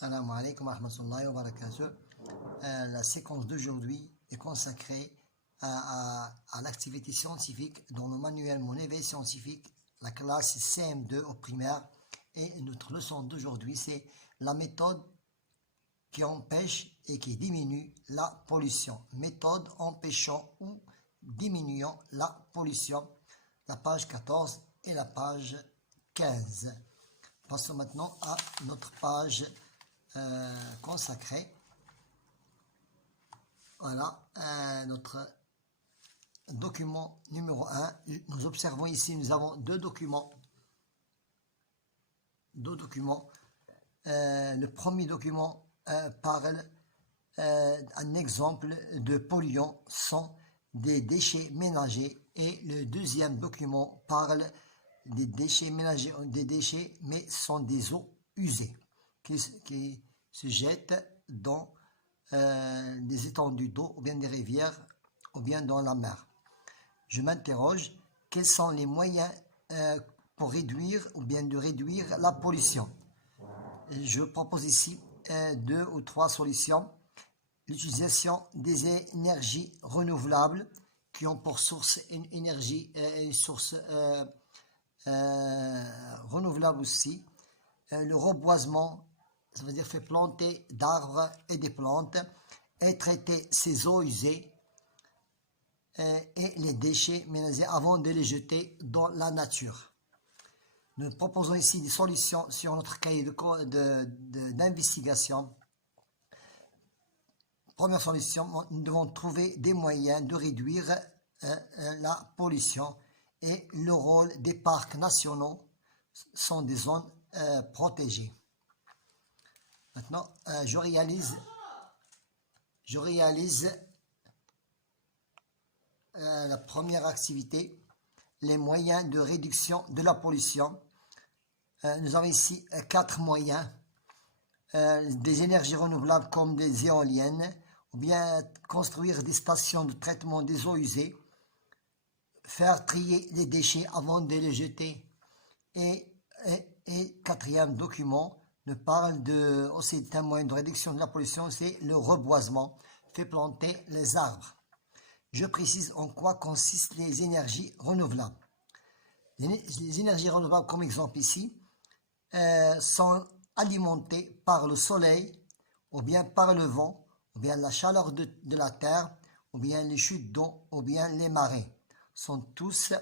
Salam alaikum wa rahmatullahi wa barakatuh. La séquence d'aujourd'hui est consacrée à l'activité scientifique dans le manuel Mon éveil scientifique, la classe CM2 au primaire. Et notre leçon d'aujourd'hui, c'est la méthode qui empêche et qui diminue la pollution. Méthode empêchant ou diminuant la pollution. La page 14 et la page 15. Passons maintenant à notre page consacrée. Voilà, notre document numéro 1. Nous observons ici, nous avons deux documents. Le premier document parle un exemple de polluants sont des déchets ménagers et le deuxième document parle des déchets ménagers, des déchets mais sont des eaux usées qui se jettent dans des étendues d'eau ou bien des rivières ou bien dans la mer. Je m'interroge, quels sont les moyens pour réduire ou bien de réduire la pollution? Je propose ici 2 ou 3 solutions. L'utilisation des énergies renouvelables qui ont pour source une énergie, une source renouvelable aussi. Le reboisement, ça veut dire faire planter d'arbres et des plantes et traiter ces eaux usées et les déchets ménagers avant de les jeter dans la nature. Nous proposons ici des solutions sur notre cahier d'investigation. Première solution, nous devons trouver des moyens de réduire la pollution et le rôle des parcs nationaux sont des zones protégées. Maintenant, je réalise la première activité, les moyens de réduction de la pollution. Nous avons ici 4 moyens, des énergies renouvelables comme des éoliennes, ou bien construire des stations de traitement des eaux usées, faire trier les déchets avant de les jeter. Et quatrième document nous parle aussi d'un moyen de réduction de la pollution, c'est le reboisement, fait planter les arbres. Je précise en quoi consistent les énergies renouvelables. Les énergies renouvelables, comme exemple ici, sont alimentées par le soleil, ou bien par le vent, ou bien la chaleur de la terre, ou bien les chutes d'eau, ou bien les marées. Sont tous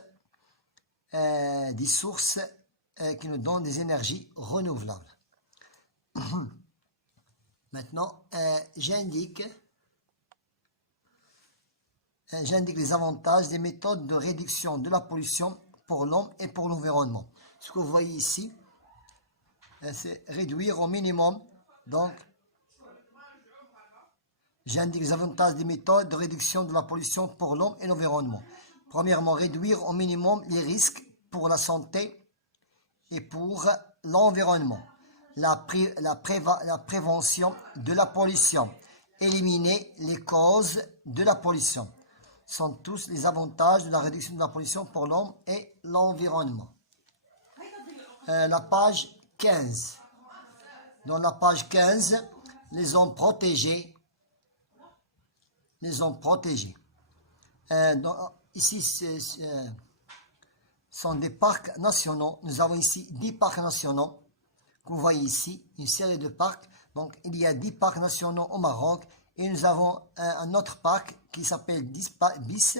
des sources qui nous donnent des énergies renouvelables. Maintenant, j'indique les avantages des méthodes de réduction de la pollution pour l'homme et pour l'environnement. Ce que vous voyez ici, c'est réduire au minimum. Donc, j'indique les avantages des méthodes de réduction de la pollution pour l'homme et l'environnement. Premièrement, réduire au minimum les risques pour la santé et pour l'environnement. La prévention de la pollution. Éliminer les causes de la pollution. Sont tous les avantages de la réduction de la pollution pour l'homme et l'environnement. La page 15. Dans la page 15, les zones protégées. Les zones protégées. Ici, sont des parcs nationaux. Nous avons ici 10 parcs nationaux. Que vous voyez ici, une série de parcs. Donc, il y a 10 parcs nationaux au Maroc. Et nous avons un autre parc qui s'appelle BIS,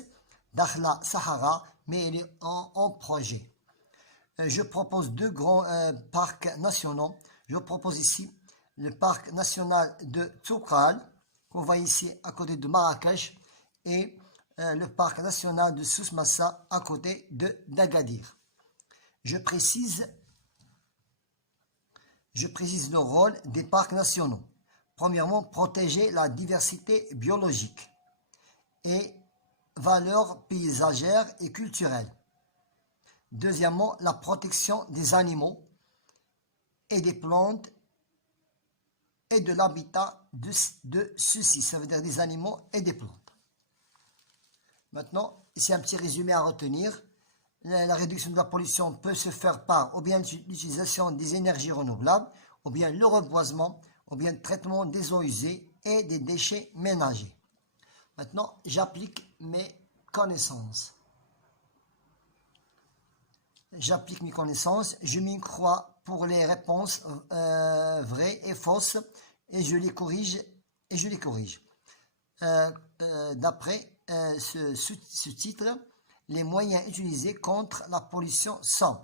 Dakhla Sahara, mais il est en projet. Je propose 2 grands parcs nationaux. Je propose ici le parc national de Toukral, qu'on voit ici à côté de Marrakech, et le parc national de Souss-Massa à côté d'Agadir. Je précise le rôle des parcs nationaux. Premièrement, protéger la diversité biologique et valeurs paysagères et culturelles. Deuxièmement, la protection des animaux et des plantes et de l'habitat de ceux-ci, ça veut dire des animaux et des plantes. Maintenant, ici un petit résumé à retenir. La réduction de la pollution peut se faire par ou bien l'utilisation des énergies renouvelables, ou bien le reboisement, ou bien traitement des eaux usées et des déchets ménagers. Maintenant, j'applique mes connaissances. J'applique mes connaissances, je m'y crois pour les réponses vraies et fausses et je les corrige. D'après ce titre, les moyens utilisés contre la pollution sont.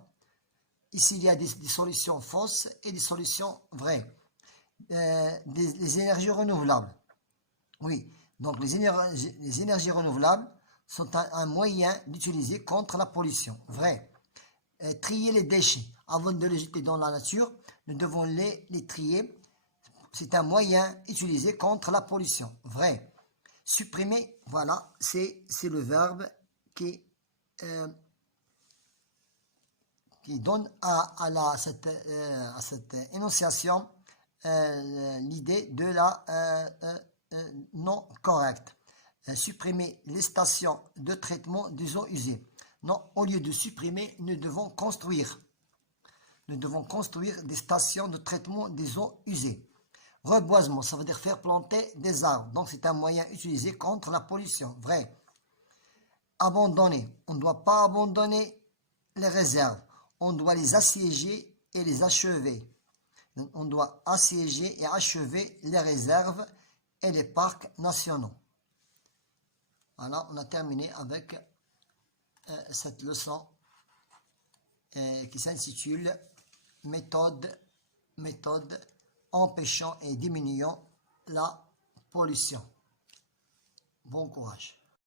Ici, il y a des solutions fausses et des solutions vraies. Les énergies renouvelables. Oui, donc les énergies renouvelables sont un moyen d'utiliser contre la pollution. Vrai. Trier les déchets avant de les jeter dans la nature, nous devons les trier. C'est un moyen utilisé contre la pollution. Vrai. Supprimer, voilà, c'est le verbe qui donne à cette énonciation l'idée de la non correcte. Supprimer les stations de traitement des eaux usées. Non, au lieu de supprimer, nous devons construire. Nous devons construire des stations de traitement des eaux usées. Reboisement, ça veut dire faire planter des arbres. Donc, c'est un moyen utilisé contre la pollution. Vrai. Abandonner. On ne doit pas abandonner les réserves. On doit les assiéger et les achever. Donc, on doit assiéger et achever les réserves et les parcs nationaux. Voilà, on a terminé avec cette leçon qui s'intitule méthode empêchant et diminuant la pollution. Bon courage.